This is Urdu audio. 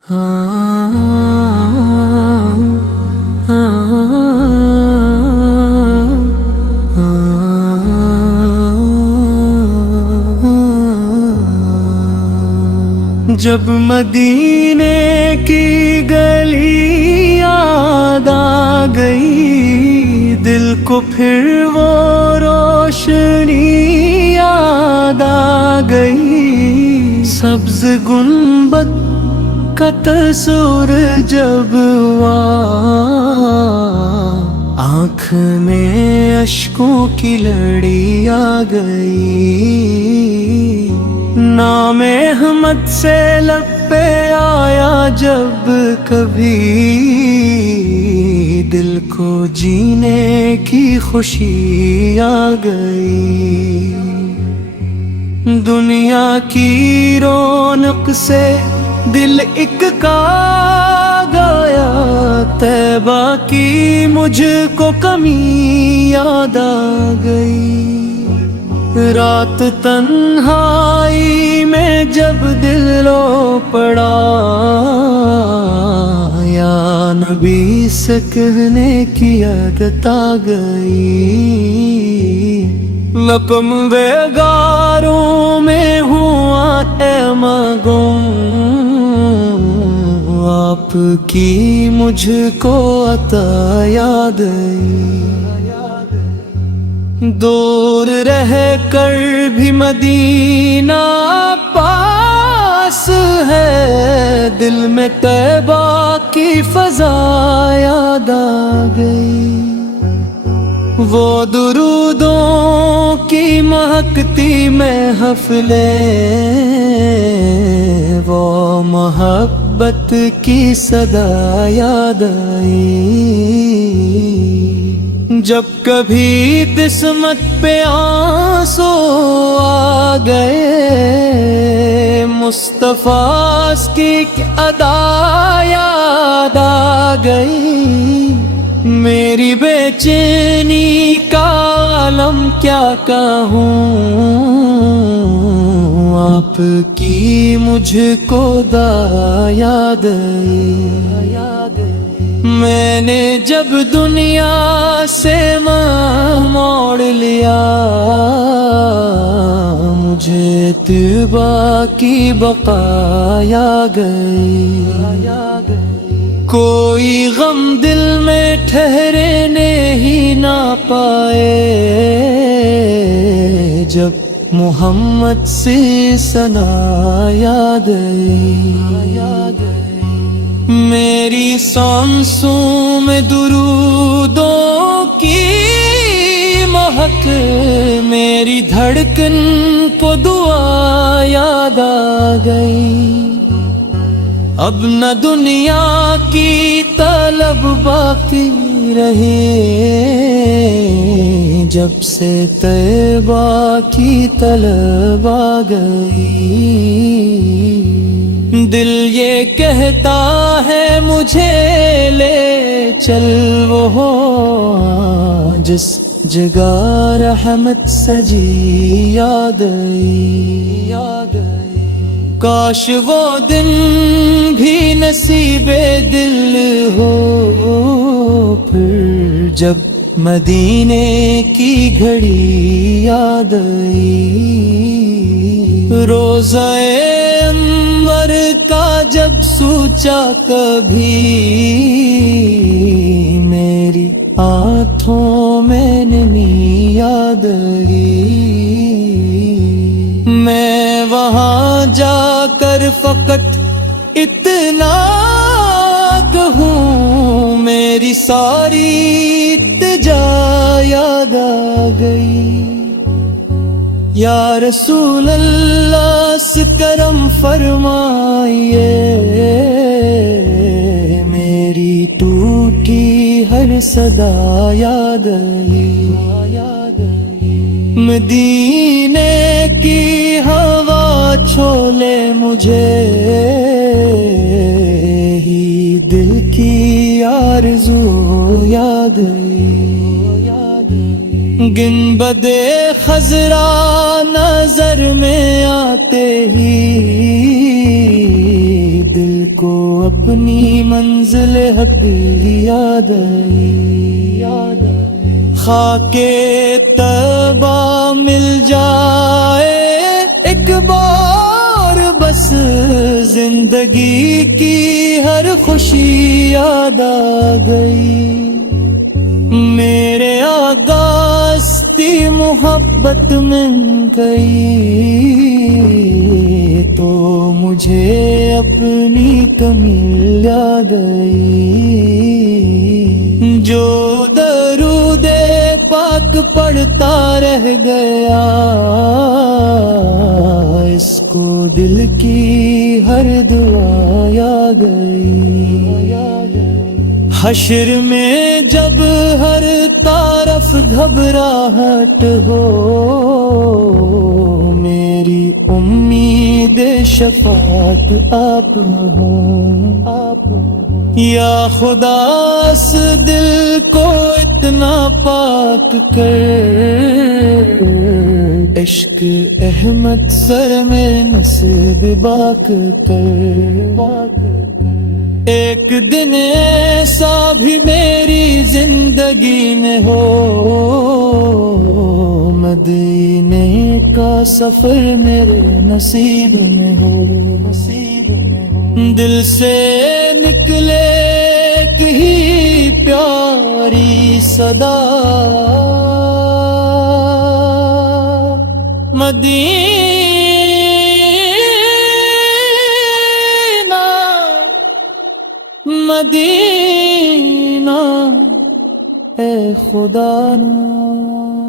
جب مدینے کی گلی یاد آ گئی، دل کو پھر وہ روشنی یاد آ گئی، سبز گنبد کا تصور جب ہوا، آنکھ میں اشکوں کی لڑی آ گئی، نام احمد سے لب پہ آیا جب کبھی، دل کو جینے کی خوشی آ گئی، دنیا کی رونق سے دل ایک کا گیا، طیبہ کی مجھ کو کمی یاد آ گئی، رات تنہائی میں جب دل رو پڑا، یا نبی سے کہنے کی عادت آ گئی، لپم بیگاروں میں ہوا اے مگم، آپ کی مجھ کو عطا یاد آئی، دور رہ کر بھی مدینہ پاس ہے، دل میں طیبہ کی فضا یاد آ گئی، وہ درودوں کی مہکتی محفلیں، وہ محبت کی صدا یاد آئی، جب کبھی قسمت پہ آنسو آ گئے، مصطفیٰ کی ادا یاد آ گئی، میری بے چینی کا عالم کیا کہوں، آپ کی مجھ کو دا یاد آئی، میں نے جب دنیا سے منہ موڑ لیا، مجھے طیبہ کی بقا یاد گئی، کوئی غم دل میں ٹھہرنے ہی نہ پائے، جب محمد سے ثنا یاد آئی، میری سانسوں میں درودوں کی مہک، میری دھڑکن کو دعا یاد آ گئی، اب نہ دنیا کی طلب باقی رہی، جب سے طیبہ کی طلب آ گئی، دل یہ کہتا ہے مجھے لے چل وہ جس جگہ رحمت سجی یاد آئی، کاش وہ دن بھی نصیب دل ہو، پھر جب مدینے کی گھڑی یاد آئی، روزہ انور کا جب سوچا کبھی، میری آنکھوں میں نمی یاد آئی، میں وہاں جا کر فقط اتنا کہوں، میری ساری التجا یاد آ گئی، یا رسول اللہ سے کرم فرمائیے، میری ٹوٹی ہر صدا یاد آئی، مدینے کی ہوا چھولے مجھے، ہی دل کی آرزو یاد آئی، گنبد خضرا نظر میں آتے ہی، دل کو اپنی منزل حق یاد آئی، خاک طیبہ مل جائے ایک بار بس، زندگی کی ہر خوشی یاد آ گئی۔ میرے آغاستی محبت من گئی تو مجھے اپنی کمی یاد آئی۔ جو درود پاک پڑھتا رہ گیا، اس کو دل کی ہر دعا یاد آئی۔ حشر میں جب ہر طرف گھبراہٹ ہو، میری امید شفاعت آپ ہوں۔ یا خدا اس دل کو اتنا پاک کر، عشق احمد سر میں نصیب باک کر۔ ایک دن ایسا بھی میری زندگی میں ہو، مدینے کا سفر میرے نصیب میں ہو۔ دل سے نکلے کہیں پیاری صدا، مدینہ مدینہ اے خدا نا۔